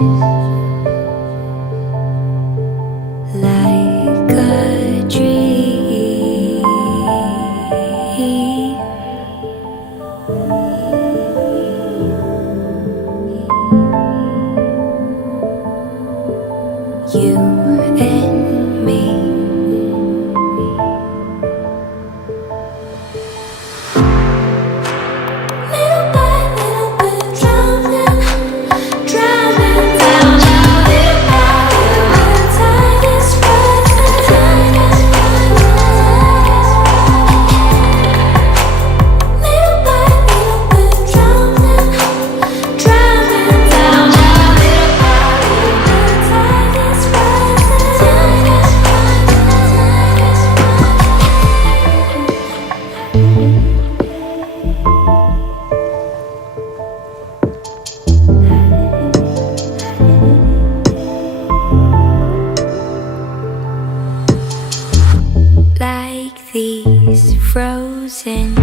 like a dream. You and me. Little by little, we're drowning, drowning down. Little by little, the tide is rising. Little by little, we're drowning, drowning down. Little by little, the tide is rising. Like these frozen